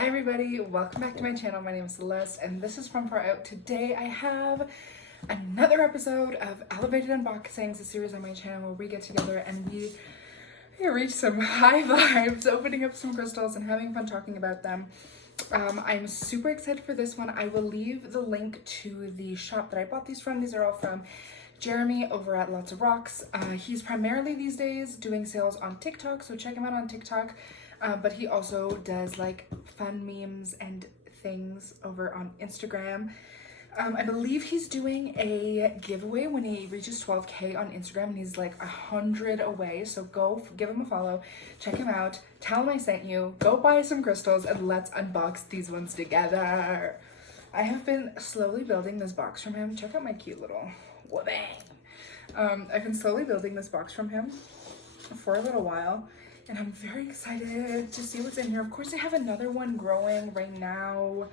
Hi everybody, welcome back to my channel. My name is Celeste and this is From Far Out. Today I have another episode of Elevated Unboxings, a series on my channel where we get together and we reach some high vibes, opening up some crystals and having fun talking about them. I'm super excited for this one. I will leave the link to the shop that I bought these from. These are all from Jeremy over at LotzaRokz. He's primarily these days doing sales on TikTok, so check him out on TikTok. But he also does like fun memes and things over on Instagram. I believe he's doing a giveaway when he reaches 12K on Instagram and he's like 100 away. So go give him a follow, check him out, tell him I sent you, go buy some crystals and let's unbox these ones together. I have been slowly building this box from him. Check out my cute little whoopang. I've been slowly building this box from him for a little while. And I'm very excited to see what's in here. Of course, I have another one growing right now,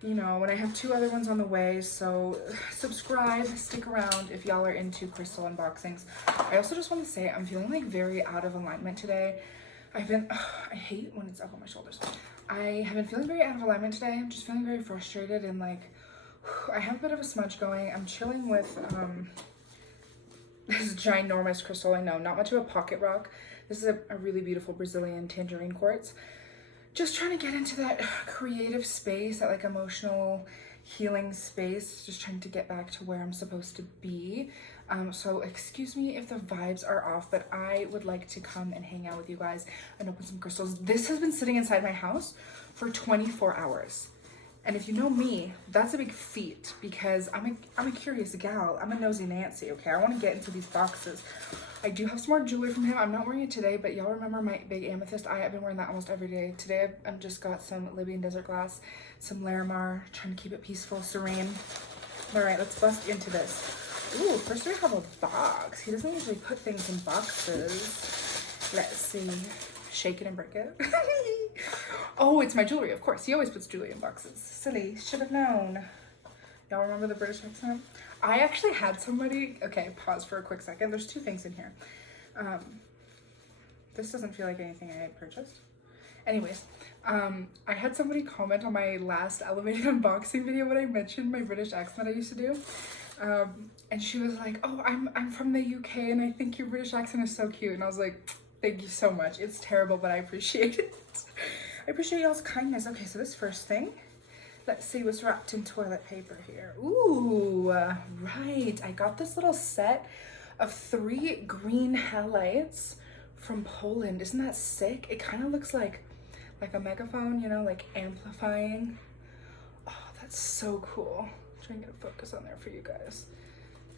you know, and I have two other ones on the way. So subscribe, stick around if y'all are into crystal unboxings. I also just want to say I'm feeling like very out of alignment today. I hate when it's up on my shoulders. I have been feeling very out of alignment today. I'm just feeling very frustrated and like, I have a bit of a smudge going. I'm chilling with this ginormous crystal. I know, not much of a pocket rock. This is a really beautiful Brazilian tangerine quartz. Just trying to get into that creative space, that like emotional healing space. Just trying to get back to where I'm supposed to be. So excuse me if the vibes are off, but I would like to come and hang out with you guys and open some crystals. This has been sitting inside my house for 24 hours. And if you know me, that's a big feat because I'm a curious gal. I'm a nosy Nancy, okay? I want to get into these boxes. I do have some more jewelry from him. I'm not wearing it today, but y'all remember my big amethyst eye? I've been wearing that almost every day. Today I've just got some Libyan desert glass, some Larimar, trying to keep it peaceful, serene. All right, let's bust into this. Ooh, first we have a box. He doesn't usually put things in boxes. Let's see. Shake it and break it. Oh, it's my jewelry, of course. He always puts jewelry in boxes. Silly, should have known. Y'all remember the British accent? I actually had somebody, okay, pause for a quick second. There's two things in here. This doesn't feel like anything I had purchased. Anyways, I had somebody comment on my last elevated unboxing video when I mentioned my British accent I used to do. And she was like, oh, I'm from the UK and I think your British accent is so cute. And I was like, thank you so much. It's terrible, but I appreciate it. I appreciate y'all's kindness. Okay, so this first thing, let's see what's wrapped in toilet paper here. Ooh, right. I got this little set of 3 green halides from Poland. Isn't that sick? It kind of looks like a megaphone, you know, like amplifying. Oh, that's so cool. Trying to get a focus on there for you guys.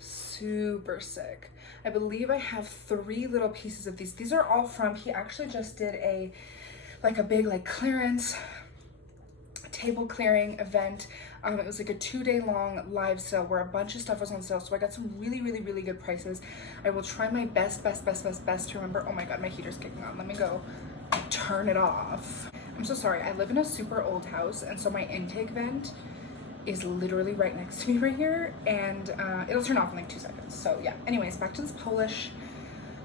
Super sick. I believe I have 3 little pieces of these. These are all from, he actually just did a big like clearance table clearing event. It was like a 2-day long live sale where a bunch of stuff was on sale. So I got some really good prices. I will try my best to remember. Oh my God, my heater's kicking on. Let me go turn it off. I'm so sorry. I live in a super old house and so my intake vent is literally right next to me right here and it'll turn off in like 2 seconds. So yeah, anyways, back to this Polish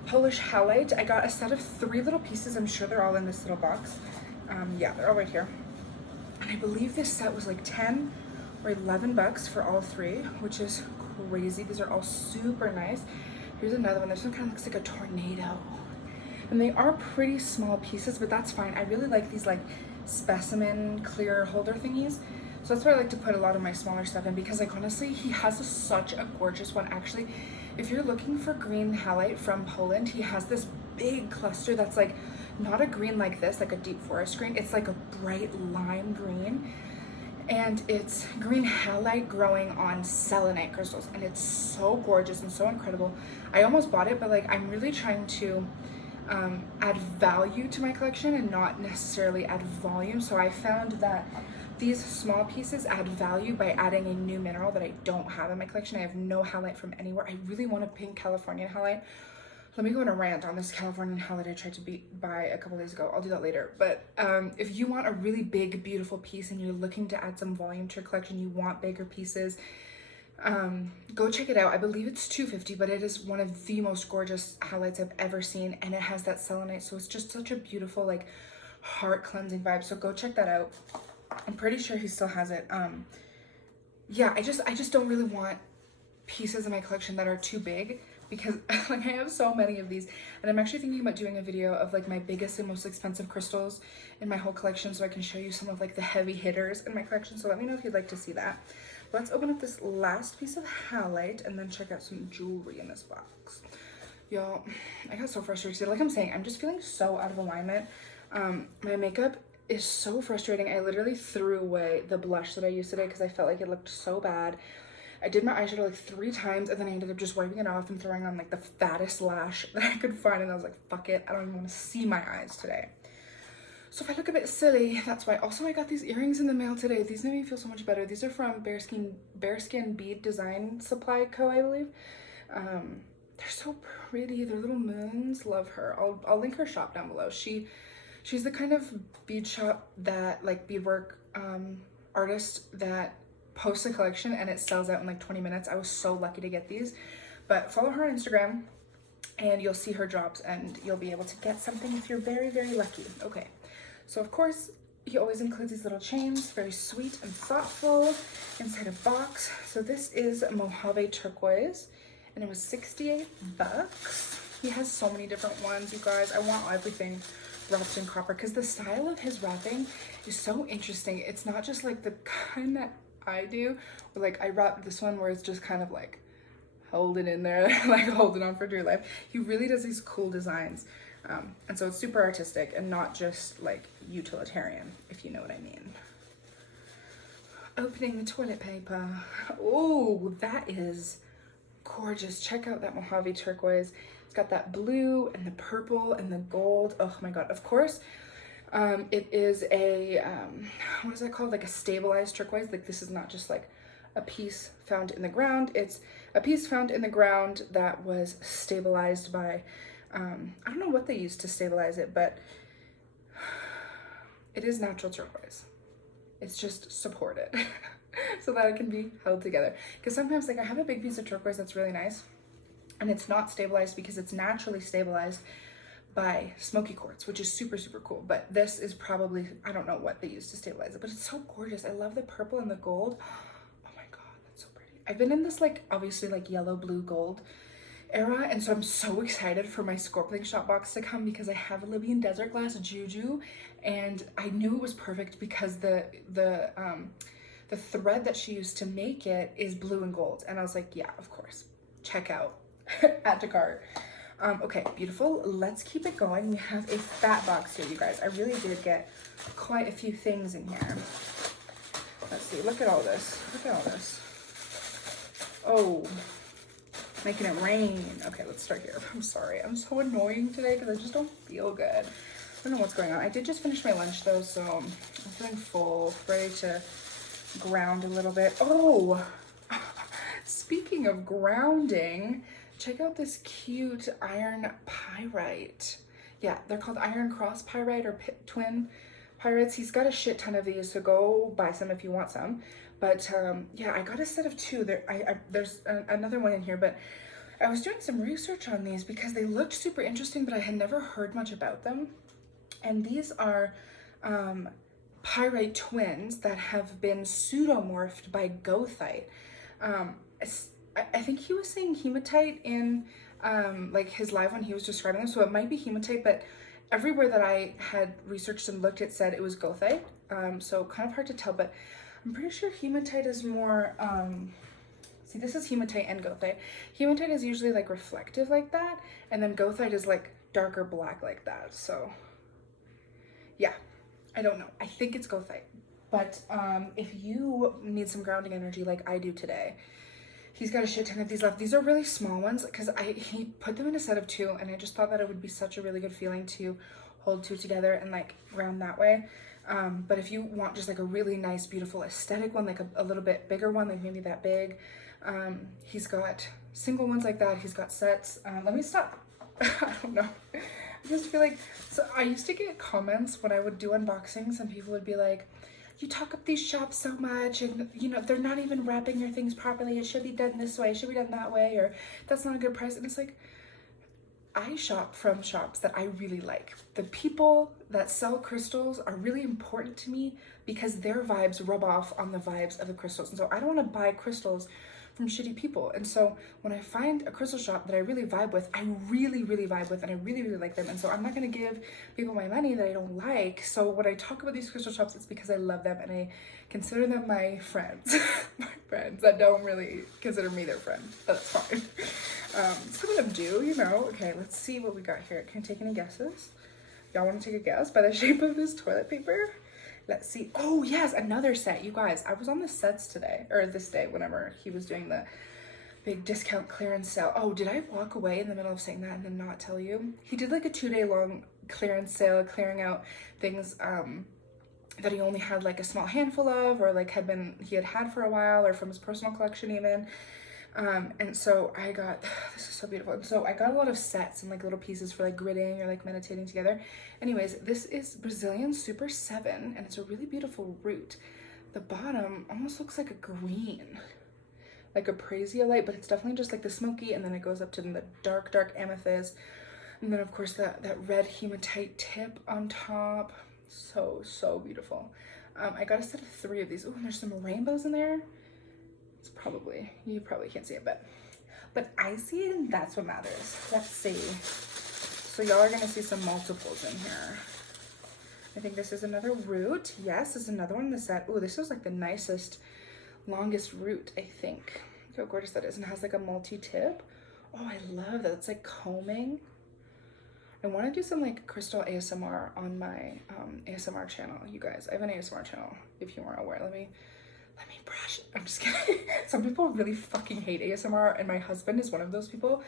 halide. I got a set of 3 little pieces. I'm sure they're all in this little box. Yeah, they're all right here. And I believe this set was like 10 or 11 bucks for all 3, which is crazy. These are all super nice. Here's another one. This one kind of looks like a tornado. And they are pretty small pieces, but that's fine. I really like these like specimen clear holder thingies. So that's where I like to put a lot of my smaller stuff in because like honestly, he has such a gorgeous one. Actually, if you're looking for green halite from Poland, he has this big cluster that's like not a green like this, like a deep forest green. It's like a bright lime green and it's green halite growing on selenite crystals and it's so gorgeous and so incredible. I almost bought it, but like I'm really trying to add value to my collection and not necessarily add volume. So I found that these small pieces add value by adding a new mineral that I don't have in my collection. I have no halite from anywhere. I really want a pink Californian halite. Let me go on a rant on this Californian halite I tried to buy a couple days ago. I'll do that later. But if you want a really big, beautiful piece and you're looking to add some volume to your collection, you want bigger pieces, go check it out. I believe it's $2.50, but it is one of the most gorgeous halites I've ever seen. And it has that selenite. So it's just such a beautiful, like, heart cleansing vibe. So go check that out. I'm pretty sure he still has it. Yeah, I just don't really want pieces in my collection that are too big, because like I have so many of these, and I'm actually thinking about doing a video of like my biggest and most expensive crystals in my whole collection, so I can show you some of like the heavy hitters in my collection. So let me know if you'd like to see that. Let's open up this last piece of halite and then check out some jewelry in this box. Y'all, I got so frustrated. Like I'm saying, I'm just feeling so out of alignment. My makeup is so frustrating. I literally threw away the blush that I used today because I felt like it looked so bad. I did my eyeshadow like 3 times, and then I ended up just wiping it off and throwing on like the fattest lash that I could find, and I was like, fuck it, I don't even want to see my eyes today. So if I look a bit silly, that's why. Also, I got these earrings in the mail today. These made me feel so much better. These are from Bearskin Bead Design Supply Co., I believe. They're so pretty. They're little moons. Love her. I'll link her shop down below. She's the kind of bead shop that, like, beadwork artist that posts a collection and it sells out in like 20 minutes. I was so lucky to get these. But follow her on Instagram and you'll see her drops, and you'll be able to get something if you're very, very lucky. Okay, so of course he always includes these little chains, very sweet and thoughtful, inside a box. So this is Mojave Turquoise, and it was 68 bucks. He has so many different ones, you guys. I want everything wrapped in copper because the style of his wrapping is so interesting. It's not just like the kind that I do, or like I wrap this one where it's just kind of like hold it in there, like hold it on for dear life. He really does these cool designs, and so it's super artistic and not just like utilitarian, if you know what I mean. Opening the toilet paper. Oh, that is gorgeous. Check out that Mojave Turquoise. It's got that blue and the purple and the gold. Oh my god. Of course, it is a what is that called, like a stabilized turquoise. Like this is not just like a piece found in the ground. It's a piece found in the ground that was stabilized by I don't know what they used to stabilize it, but it is natural turquoise. It's just supported so that it can be held together, because sometimes like I have a big piece of turquoise that's really nice and it's not stabilized because it's naturally stabilized by smoky quartz, which is super, super cool. But this is probably, I don't know what they used to stabilize it, but it's so gorgeous. I love the purple and the gold. Oh my god, that's so pretty. I've been in this like obviously like yellow, blue, gold era, and so I'm so excited for my Scorpion Shop box to come because I have a Libyan Desert Glass Juju, and I knew it was perfect because the thread that she used to make it is blue and gold, and I was like, yeah, of course, check out. Add to cart. Okay, beautiful. Let's keep it going. We have a fat box here, you guys. I really did get quite a few things in here. Let's see. Look at all this. Look at all this. Oh, making it rain. Okay, let's start here. I'm sorry. I'm so annoying today because I just don't feel good. I don't know what's going on. I did just finish my lunch though, so I'm feeling full, ready to ground a little bit. Oh, speaking of grounding, check out this cute iron pyrite. Yeah, they're called iron cross pyrite or twin pyrites. He's got a shit ton of these, so go buy some if you want some. But yeah, I got a set of 2. There's another one in here, but I was doing some research on these because they looked super interesting, but I had never heard much about them. And these are Pyrite Twins that have been pseudomorphed by goethite. I think he was saying hematite in like his live when he was describing them, so it might be hematite, but everywhere that I had researched and looked, it said it was goethite. So kind of hard to tell, but I'm pretty sure hematite is more, see, this is hematite and goethite. Hematite is usually like reflective like that, and then goethite is like darker black like that. So yeah, I don't know. I think it's goethite, but if you need some grounding energy like I do today, he's got a shit ton of these left. These are really small ones because he put them in a set of 2, and I just thought that it would be such a really good feeling to hold 2 together and like round that way. But if you want just like a really nice, beautiful aesthetic one, like a little bit bigger one, like maybe that big, he's got single ones like that. He's got sets. Let me stop. I don't know. I just feel like, so I used to get comments when I would do unboxings, and people would be like, you talk up these shops so much, and you know, they're not even wrapping your things properly. It should be done this way, it should be done that way, or that's not a good price. And it's like, I shop from shops that I really like. The people that sell crystals are really important to me because their vibes rub off on the vibes of the crystals. And so I don't want to buy crystals from shitty people. And so when I find a crystal shop that I really vibe with, I really, really vibe with, and I really, really like them. And so I'm not going to give people my money that I don't like. So when I talk about these crystal shops, it's because I love them and I consider them my friends. My friends that don't really consider me their friend. But that's fine. Some of them do, you know. Okay, let's see what we got here. Can you take any guesses? Y'all want to take a guess by the shape of this toilet paper? Let's see. Oh, yes, another set. You guys, I was on the sets today, or this day, whenever he was doing the big discount clearance sale. Oh, did I walk away in the middle of saying that and then not tell you? He did like a 2-day long clearance sale, clearing out things that he only had like a small handful of, or like he had had for a while, or from his personal collection even. And so I got, this is so beautiful. And so I got a lot of sets and like little pieces for like gridding or like meditating together. Anyways, this is Brazilian Super 7 and it's a really beautiful root. The bottom almost looks like a green, like a Prasiolite, but it's definitely just like the smoky, and then it goes up to the dark, dark amethyst. And then of course that red hematite tip on top. So, so beautiful. I got a set of 3 of these. Oh, and there's some rainbows in there. It's probably, you probably can't see it, but I see it and that's what matters. Let's see. So y'all are gonna see some multiples in here. I think this is another root. Yes, this is another one in the set. Oh, this is like the nicest, longest root, I think. Look how gorgeous that is, and it has like a multi-tip. Oh, I love that. It's like combing. I want to do some like crystal ASMR on my ASMR channel, you guys. I have an ASMR channel, if you weren't aware. Let me brush. I'm just kidding. Some people really fucking hate ASMR, and my husband is one of those people,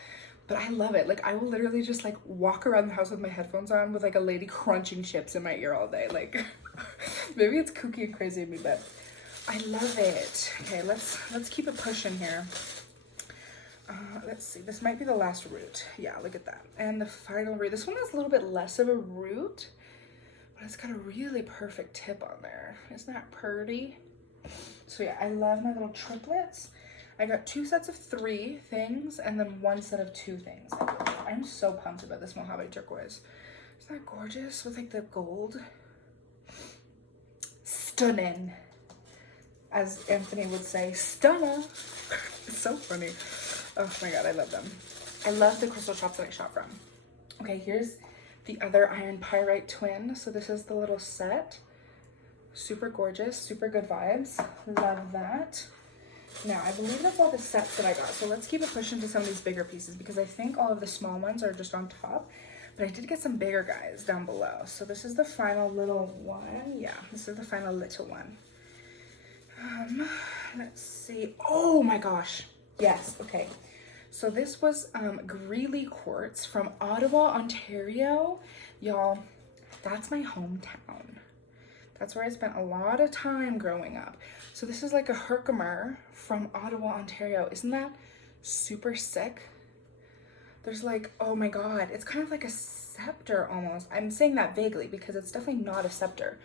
but I love it. Like, I will literally just like walk around the house with my headphones on with like a lady crunching chips in my ear all day. Like, maybe it's kooky and crazy of me, but I love it. Okay, let's keep it pushing here. Let's see, this might be the last root. Yeah, look at that. And the final root. This one is a little bit less of a root, but it's got a really perfect tip on there. Isn't that pretty? So yeah, I love my little triplets. I got 2 sets of 3 things and then 1 set of 2 things. I'm so pumped about this Mojave Turquoise. Isn't that gorgeous with like the gold? Stunning, as Anthony would say, stunner. It's so funny. Oh my God, I love them. I love the crystal shops that I shop from. Okay, here's the other iron Pyrite Twin. So this is the little set. Super gorgeous, super good vibes. Love that. Now, I believe that's all the sets that I got. So let's keep it pushing to some of these bigger pieces because I think all of the small ones are just on top. But I did get some bigger guys down below. So this is the final little one. Yeah, this is the final little one. Let's see. Oh my gosh. Yes, okay. So this was Greeley Quartz from Ottawa, Ontario. Y'all, that's my hometown. That's where I spent a lot of time growing up. So this is like a Herkimer from Ottawa, Ontario. Isn't that super sick? There's like, oh my God, it's kind of like a scepter almost. I'm saying that vaguely because it's definitely not a scepter.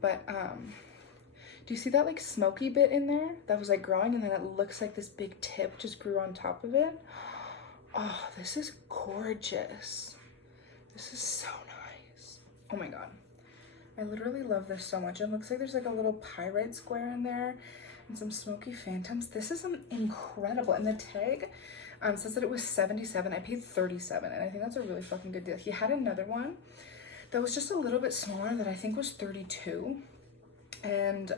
But do you see that like smoky bit in there that was like growing, and then it looks like this big tip just grew on top of it? Oh, this is gorgeous. This is so nice. Oh my God. I literally love this so much. It looks like there's like a little pyrite square in there and some smoky phantoms. This is incredible. And the tag says that it was 77. I paid 37, and I think that's a really fucking good deal. He had another one that was just a little bit smaller that I think was 32. And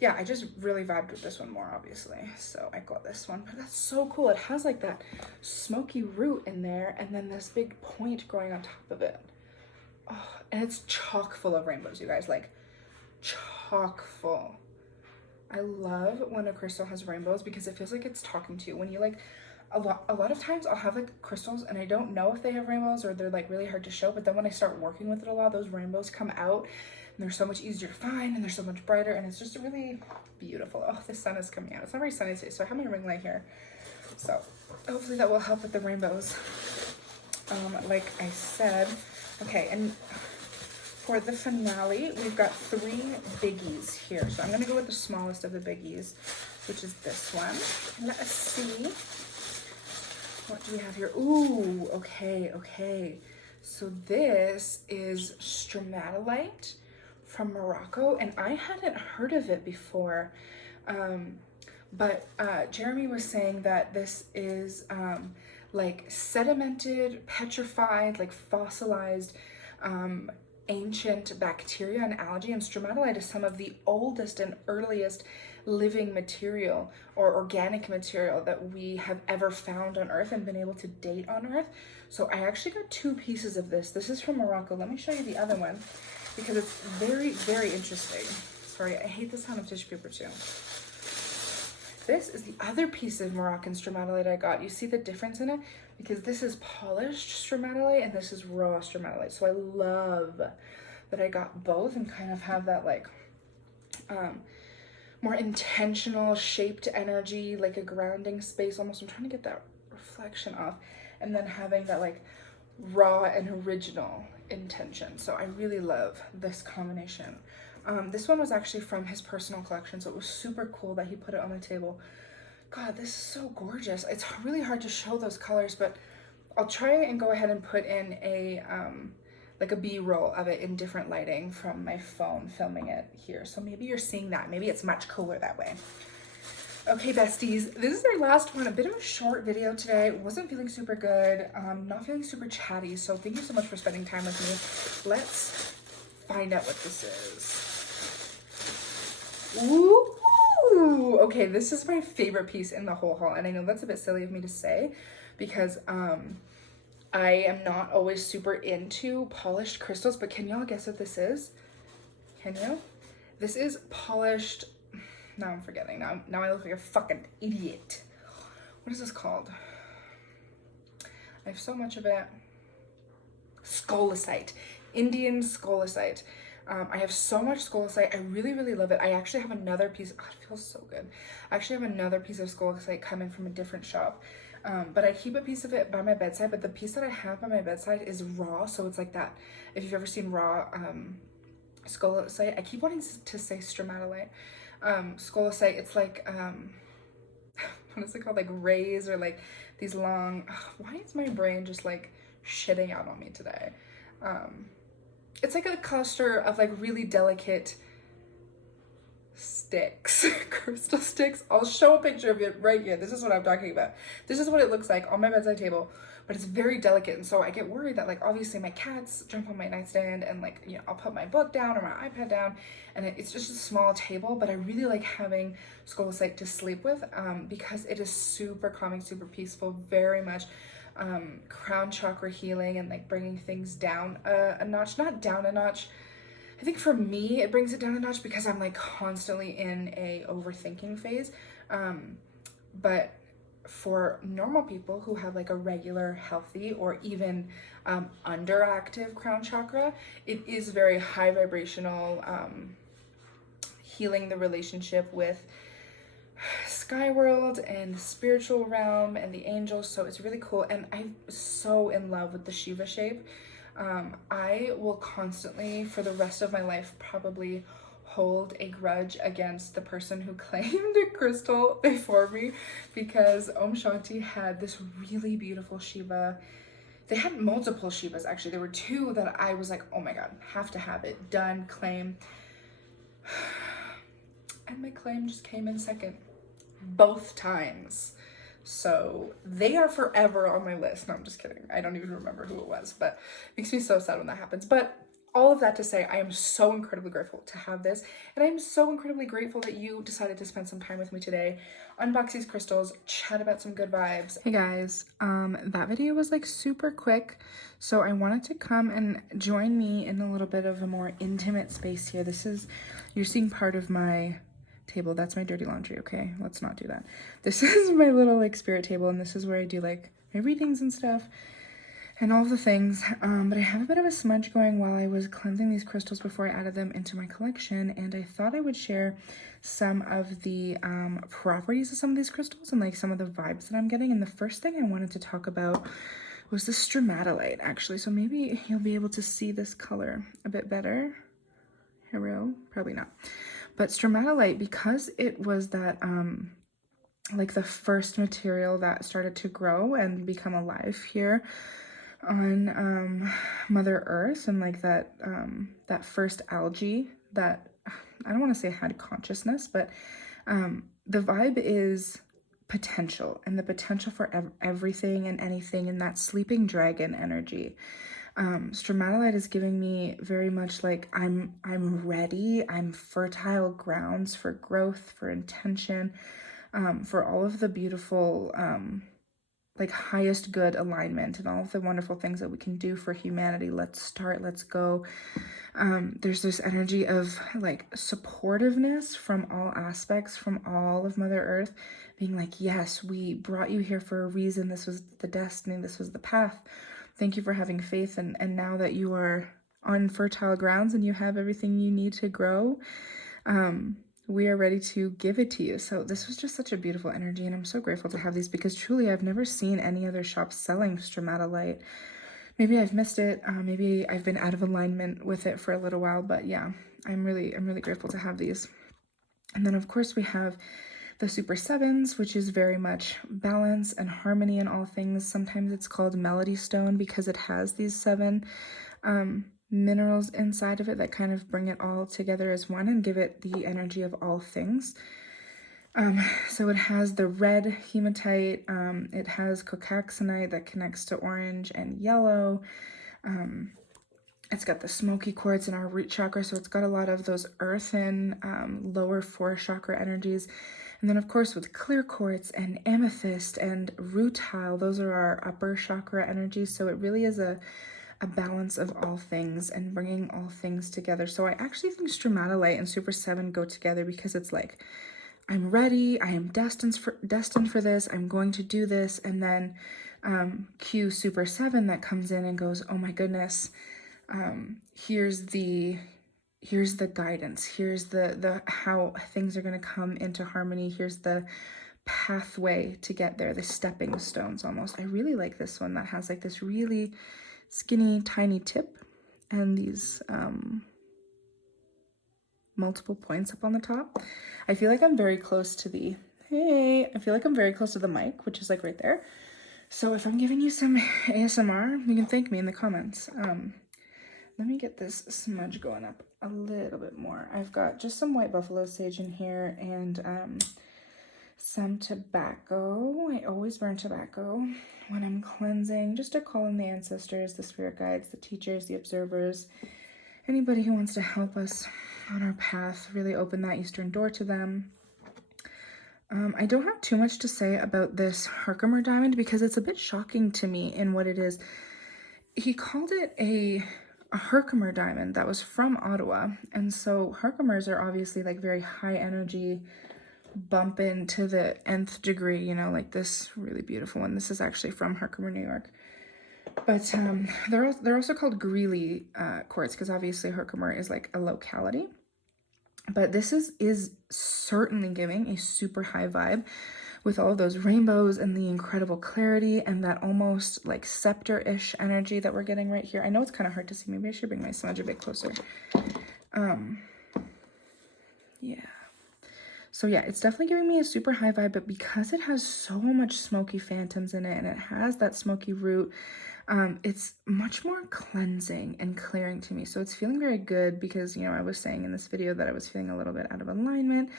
yeah, I just really vibed with this one more, obviously. So I got this one, but that's so cool. It has like that smoky root in there and then this big point growing on top of it. Oh, and it's chock full of rainbows, you guys, like chock full. I love when a crystal has rainbows because it feels like it's talking to you. When you like, a lot of times I'll have like crystals and I don't know if they have rainbows or they're like really hard to show, but then when I start working with it a lot, those rainbows come out and they're so much easier to find and they're so much brighter and it's just really beautiful. Oh, the sun is coming out. It's not very sunny today, so I have my ring light here. So hopefully that will help with the rainbows. Like I said. Okay, and for the finale, we've got 3 biggies here. So I'm gonna go with the smallest of the biggies, which is this one. Let us see What do we have here? Ooh, okay. So this is Stratolite from Morocco, and I hadn't heard of it before. But Jeremy was saying that this is like sedimented, petrified, like fossilized ancient bacteria and algae, and stromatolite is some of the oldest and earliest living material or organic material that we have ever found on Earth and been able to date on Earth. So I actually got 2 pieces of this. This is from Morocco. Let me show you the other one because it's very, very interesting. Sorry, I hate the sound of tissue paper too. This is the other piece of Moroccan stromatolite I got. You see the difference in it? Because this is polished stromatolite and this is raw stromatolite. So I love that I got both and kind of have that like more intentional shaped energy, like a grounding space almost. I'm trying to get that reflection off. And then having that like raw and original intention. So I really love this combination. This one was actually from his personal collection, so it was super cool that he put it on the table. God, this is so gorgeous. It's really hard to show those colors, but I'll try and go ahead and put in a like a B-roll of it in different lighting from my phone filming it here. So maybe you're seeing that. Maybe it's much cooler that way. Okay, besties, this is our last one. A bit of a short video today. Wasn't feeling super good. Not feeling super chatty, so thank you so much for spending time with me. Let's find out what this is. Ooh, okay, this is my favorite piece in the whole haul, and I know that's a bit silly of me to say because I am not always super into polished crystals, but can y'all guess what this is? Can you? This is polished, now I'm forgetting, now I look like a fucking idiot. What is this called? I have so much of it. Skolossite, Indian Skolossite. I have so much Skolossite. I really, really love it. I actually have another piece. Oh, it feels so good. I actually have another piece of Skolossite coming from a different shop. But I keep a piece of it by my bedside. But the piece that I have by my bedside is raw. So it's like that. If you've ever seen raw Skolossite, I keep wanting to say stromatolite. Skolossite, it's like, what is it called? Like rays or like these long, why is my brain just like shitting out on me today? It's like a cluster of like really delicate sticks, crystal sticks. I'll show a picture of it right here. This is what I'm talking about. This is what it looks like on my bedside table, but it's very delicate. And so I get worried that like, obviously my cats jump on my nightstand and like, you know, I'll put my book down or my iPad down and it's just a small table, but I really like having Skolossite to sleep with because it is super calming, super peaceful, very much crown chakra healing and like bringing things down a notch, not down a notch. I think for me, it brings it down a notch because I'm like constantly in a overthinking phase. But for normal people who have like a regular healthy or even underactive crown chakra, it is very high vibrational, healing the relationship with sky world and the spiritual realm and the angels. So it's really cool, and I'm so in love with the Shiva shape. I will constantly for the rest of my life probably hold a grudge against the person who claimed a crystal before me because Om Shanti had this really beautiful Shiva. They had multiple Shivas actually. There were 2 that I was like, oh my god, have to have it, done, claim. And my claim just came in second both times. So they are forever on my list. No, I'm just kidding. I don't even remember who it was, but it makes me so sad when that happens. But all of that to say, I am so incredibly grateful to have this. And I'm so incredibly grateful that you decided to spend some time with me today, unbox these crystals, chat about some good vibes. Hey guys, that video was like super quick. So I wanted to come and join me in a little bit of a more intimate space here. This is, you're seeing part of my table. That's my dirty laundry. Okay, let's not do that. This is my little like spirit table, and this is where I do like my readings and stuff and all the things. But I have a bit of a smudge going while I was cleansing these crystals before I added them into my collection, and I thought I would share some of the properties of some of these crystals and like some of the vibes that I'm getting. And the first thing I wanted to talk about was the stromatolite actually. So maybe you'll be able to see this color a bit better. Here we go. Probably not. But stromatolite, because it was that like the first material that started to grow and become alive here on Mother Earth, and like that first algae that, I don't want to say had consciousness, but the vibe is potential, and the potential for everything and anything, and that sleeping dragon energy. Stromatolite is giving me very much like I'm ready, I'm fertile grounds for growth, for intention, for all of the beautiful like highest good alignment and all of the wonderful things that we can do for humanity. Let's start, let's go. There's this energy of like supportiveness from all aspects, from all of Mother Earth, being like, yes, we brought you here for a reason. This was the destiny, this was the path. Thank you for having faith, and now that you are on fertile grounds and you have everything you need to grow, we are ready to give it to you. So this was just such a beautiful energy, and I'm so grateful to have these, because truly I've never seen any other shops selling stromatolite. Maybe I've missed it, maybe I've been out of alignment with it for a little while, but yeah, I'm really grateful to have these. And then of course we have the Super Sevens, which is very much balance and harmony in all things. Sometimes it's called Melody Stone because it has these 7 minerals inside of it that kind of bring it all together as one and give it the energy of all things. So it has the red hematite, it has cocaxonite that connects to orange and yellow. It's got the smoky quartz in our root chakra, so it's got a lot of those earthen, lower 4 chakra energies. And then of course with clear quartz and amethyst and rutile, those are our upper chakra energies. So it really is a balance of all things and bringing all things together. So I actually think stromatolite and Super 7 go together, because it's like, I'm ready, I am destined for this, I'm going to do this. And then Q Super 7 that comes in and goes, oh my goodness, here's the guidance, here's the how things are going to come into harmony, here's the pathway to get there, the stepping stones almost. I really like this one that has like this really skinny tiny tip and these multiple points up on the top. I feel like I'm very close to the mic, which is like right there. So if I'm giving you some ASMR, you can thank me in the comments. Let me get this smudge going up a little bit more. I've got just some white buffalo sage in here and some tobacco. I always burn tobacco when I'm cleansing, just to call in the ancestors, the spirit guides, the teachers, the observers, anybody who wants to help us on our path, really open that eastern door to them. I don't have too much to say about this Herkimer diamond because it's a bit shocking to me in what it is. He called it a Herkimer diamond that was from Ottawa, and so Herkimers are obviously like very high energy, bumping to the nth degree, you know, like this really beautiful one. This is actually from Herkimer, New York. But they're also called Greeley quartz because obviously Herkimer is like a locality. But this is certainly giving a super high vibe with all of those rainbows and the incredible clarity and that almost like scepter-ish energy that we're getting right here. I know it's kind of hard to see. Maybe I should bring my smudge a bit closer. Yeah. So yeah, it's definitely giving me a super high vibe, but because it has so much smoky phantoms in it and it has that smoky root, it's much more cleansing and clearing to me. So it's feeling very good because, you know, I was saying in this video that I was feeling a little bit out of alignment.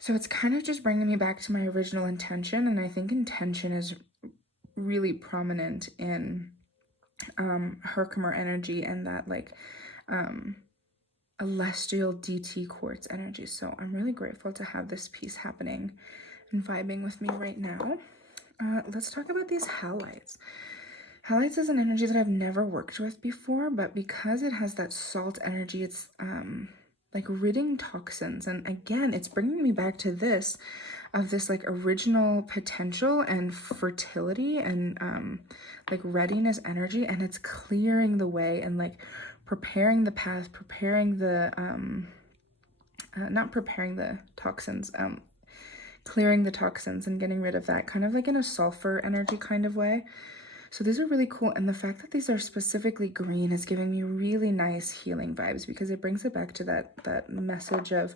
So it's kind of just bringing me back to my original intention. And I think intention is really prominent in Herkimer energy and that like celestial DT quartz energy. So I'm really grateful to have this piece happening and vibing with me right now. Let's talk about these halides. Halides is an energy that I've never worked with before, but because it has that salt energy, it's like ridding toxins. And again, it's bringing me back to this like original potential and fertility and like readiness energy, and it's clearing the way and like preparing the path, preparing the not preparing the toxins, clearing the toxins and getting rid of that, kind of like in a sulfur energy kind of way. So these are really cool, and the fact that these are specifically green is giving me really nice healing vibes because it brings it back to that message of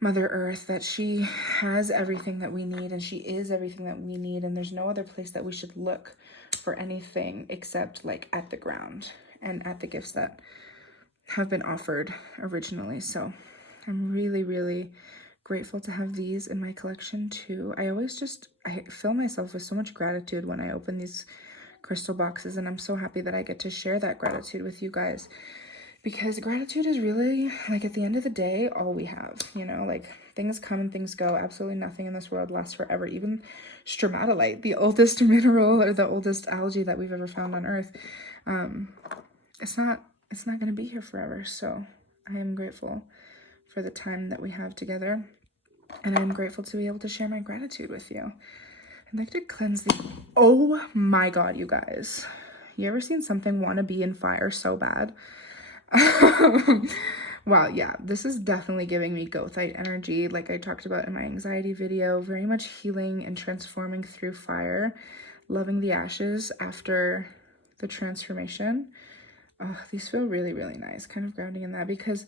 Mother Earth, that she has everything that we need and she is everything that we need, and there's no other place that we should look for anything except like at the ground and at the gifts that have been offered originally. So I'm really, really grateful to have these in my collection too. I fill myself with so much gratitude when I open these crystal boxes, and I'm so happy that I get to share that gratitude with you guys, because gratitude is really, like, at the end of the day, all we have, you know, like, things come and things go. Absolutely nothing in this world lasts forever. Even stromatolite, the oldest mineral or the oldest algae that we've ever found on Earth, it's not going to be here forever. So I am grateful for the time that we have together, and I'm grateful to be able to share my gratitude with you. I'd like to cleanse the, oh my God, you guys, you ever seen something want to be in fire so bad? Wow, yeah, this is definitely giving me gothite energy, like I talked about in my anxiety video. Very much healing and transforming through fire, loving the ashes after the transformation. Oh, these feel really, really nice, kind of grounding in that, because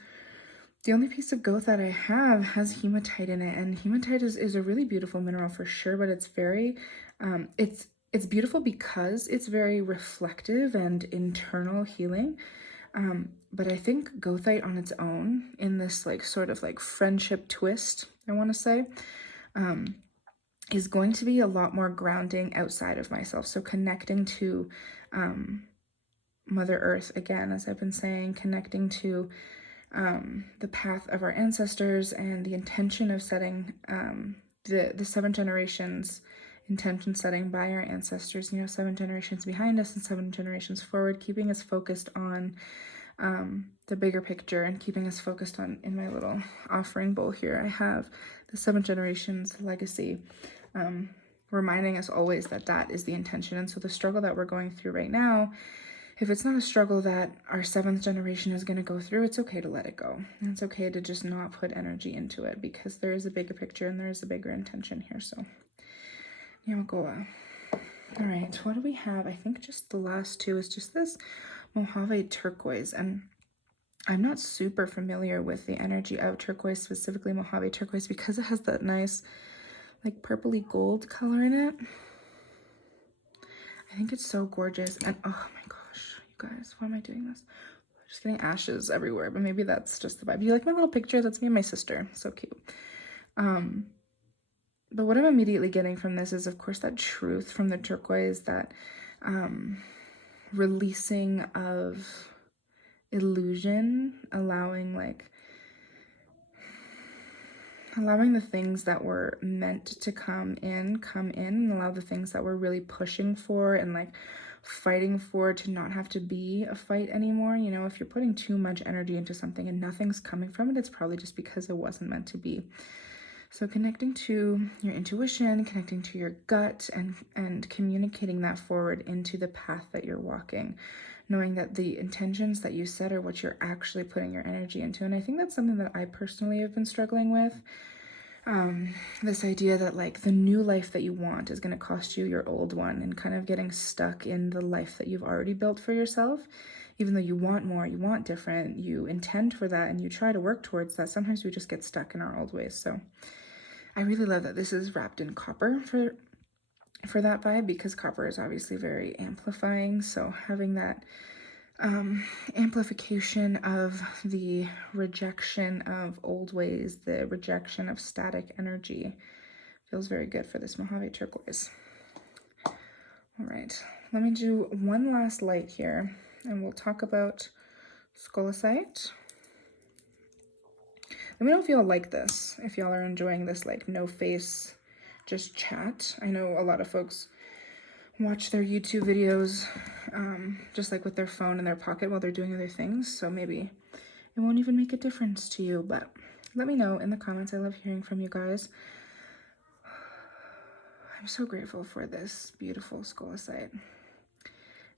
the only piece of gothite I have has hematite in it, and hematite is a really beautiful mineral for sure, but it's very, it's beautiful because it's very reflective and internal healing. But I think gothite on its own, in this like sort of like friendship twist, I want to say, is going to be a lot more grounding outside of myself. So connecting to Mother Earth, again, as I've been saying, connecting to the path of our ancestors and the intention of setting the 7 generations intention setting by our ancestors, you know, 7 generations behind us and 7 generations forward, keeping us focused on the bigger picture and keeping us focused on, in my little offering bowl here, I have the 7 generations legacy, reminding us always that that is the intention. And so the struggle that we're going through right now, if it's not a struggle that our 7th generation is going to go through, it's okay to let it go. And it's okay to just not put energy into it, because there is a bigger picture and there is a bigger intention here. So, Yagoa. All right, what do we have? I think just the last 2 is just this Mojave Turquoise. And I'm not super familiar with the energy of turquoise, specifically Mojave Turquoise, because it has that nice like purpley gold color in it. I think it's so gorgeous. And oh my gosh, you guys, why am I doing this? Just getting ashes everywhere, but maybe that's just the vibe. You like my little picture? That's me and my sister. So cute. But what I'm immediately getting from this is, of course, that truth from the turquoise, that releasing of illusion, allowing the things that were meant to come in, and allow the things that we're really pushing for and like fighting for to not have to be a fight anymore. You know, if you're putting too much energy into something and nothing's coming from it, it's probably just because it wasn't meant to be. So connecting to your intuition, connecting to your gut, and communicating that forward into the path that you're walking, knowing that the intentions that you set are what you're actually putting your energy into. And I think that's something that I personally have been struggling with. This idea that like the new life that you want is going to cost you your old one, and kind of getting stuck in the life that you've already built for yourself. Even though you want more, you want different, you intend for that, and you try to work towards that, sometimes we just get stuck in our old ways. So I really love that this is wrapped in copper for that vibe, because copper is obviously very amplifying. So having that amplification of the rejection of old ways, the rejection of static energy, feels very good for this Mojave Turquoise. All right, let me do one last light here, and we'll talk about Skolossite. Let me know if y'all like this, if y'all are enjoying this like no face, just chat. I know a lot of folks watch their YouTube videos just like with their phone in their pocket while they're doing other things, so maybe it won't even make a difference to you, but let me know in the comments. I love hearing from you guys. I'm so grateful for this beautiful Skolossite.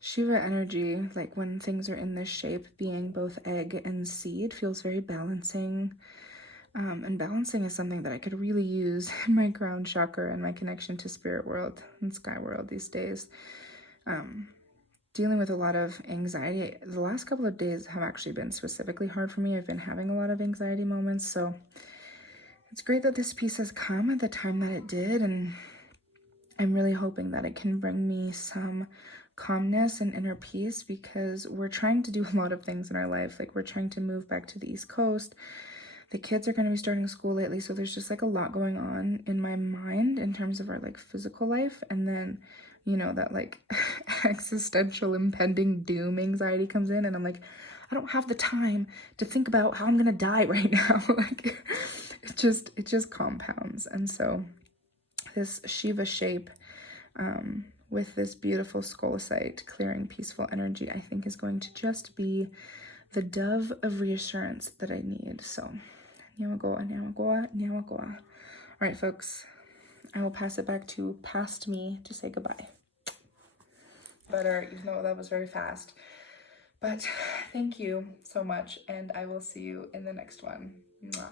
Shiva energy, like when things are in this shape, being both egg and seed, feels very balancing. And balancing is something that I could really use in my crown chakra and my connection to spirit world and sky world these days. Dealing with a lot of anxiety. The last couple of days have actually been specifically hard for me. I've been having a lot of anxiety moments. So it's great that this piece has come at the time that it did, and I'm really hoping that it can bring me some calmness and inner peace, because we're trying to do a lot of things in our life. Like, we're trying to move back to the East Coast. The kids are going to be starting school lately, so there's just like a lot going on in my mind in terms of our like physical life. And then, you know, that like existential impending doom anxiety comes in, and I'm like, I don't have the time to think about how I'm gonna die right now. Like, it just compounds. And so this Shiva shape with this beautiful Skolossite clearing peaceful energy, I think is going to just be the dove of reassurance that I need. So Nyamagoa, Nyamagoa, Nyamagoa. All right, folks, I will pass it back to past me to say goodbye. Better, even though that was very fast. But thank you so much, and I will see you in the next one. Mwah.